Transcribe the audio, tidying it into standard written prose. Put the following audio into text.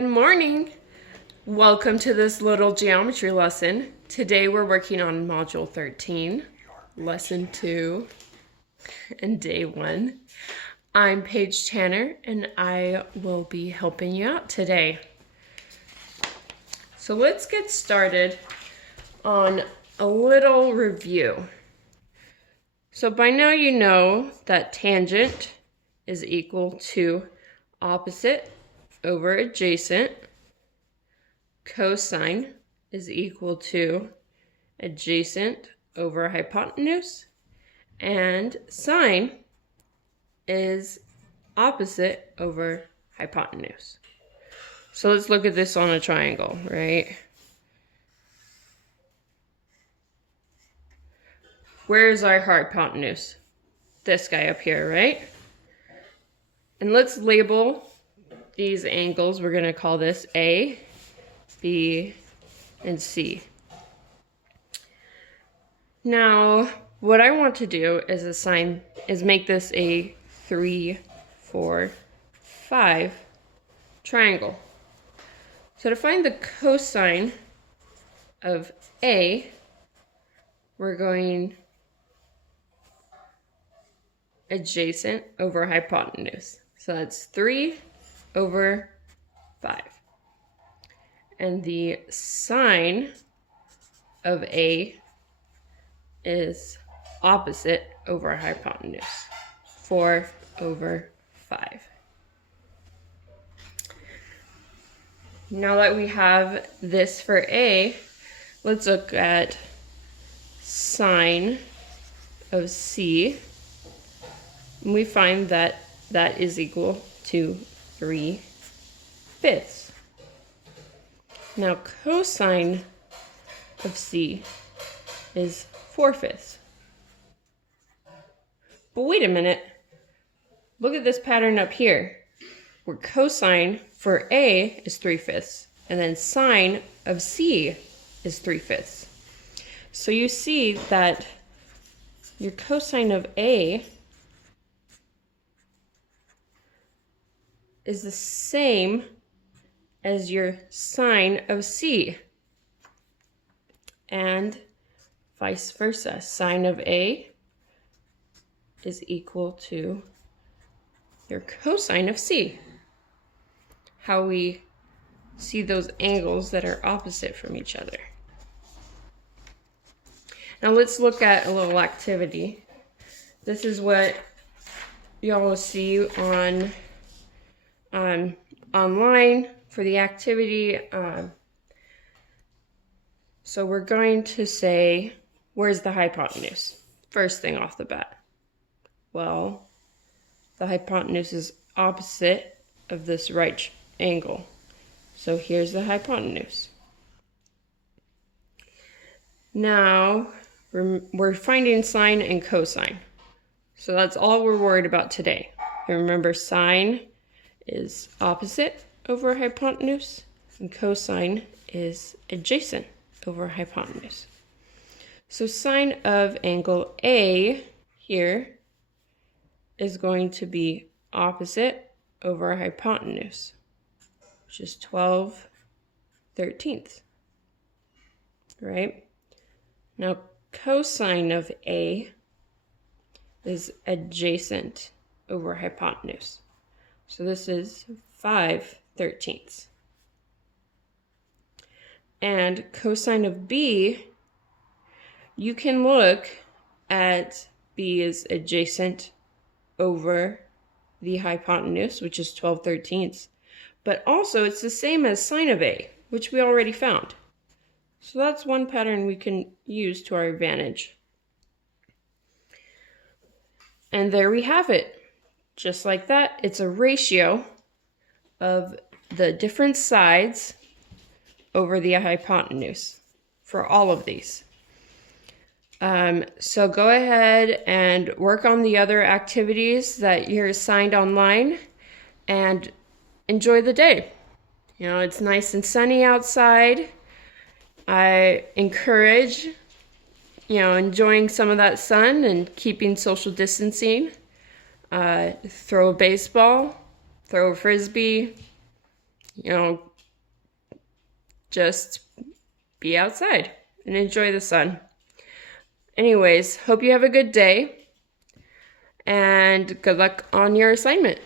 Good morning. Welcome to this little geometry lesson. Today we're working on Module 13, Lesson 2, and Day 1. I'm Paige Tanner, and I will be helping you out today. So let's get started on a little review. So by now you know that tangent is equal to opposite over adjacent. Cosine is equal to adjacent over hypotenuse, and sine is opposite over hypotenuse. So let's look at this on a triangle, right? Where is our hypotenuse? This guy up here, right? And let's label these angles. We're going to call this A, B, and C. Now, what I want to do is make this a 3, 4, 5 triangle. So to find the cosine of A, we're going adjacent over hypotenuse. So that's 3 over 5. And the sine of A is opposite over hypotenuse, 4 over 5. Now that we have this for A, let's look at sine of C. And we find that that is equal to 3/5. Now cosine of C is 4/5. But wait a minute. Look at this pattern up here, where cosine for A is 3/5, and then sine of C is 3/5. So you see that your cosine of A is the same as your sine of C, and vice versa. Sine of A is equal to your cosine of C. How we see those angles that are opposite from each other. Now let's look at a little activity. This is what y'all will see on online for the activity. So we're going to say, where's the hypotenuse? First thing off the bat. Well, the hypotenuse is opposite of this right angle. So here's the hypotenuse. Now we're finding sine and cosine. So that's all we're worried about today. And remember, sine is opposite over hypotenuse, and cosine is adjacent over hypotenuse. So sine of angle A here is going to be opposite over hypotenuse, which is 12/13, right? Now cosine of A is adjacent over hypotenuse. So this is 5/13. And cosine of B, you can look at B is adjacent over the hypotenuse, which is 12/13. But also it's the same as sine of A, which we already found. So that's one pattern we can use to our advantage. And there we have it. Just like that, it's a ratio of the different sides over the hypotenuse for all of these. So go ahead and work on the other activities that you're assigned online and enjoy the day. You know, it's nice and sunny outside. I encourage, enjoying some of that sun and keeping social distancing. Throw a baseball, throw a frisbee, just be outside and enjoy the sun. Anyways, hope you have a good day and good luck on your assignment.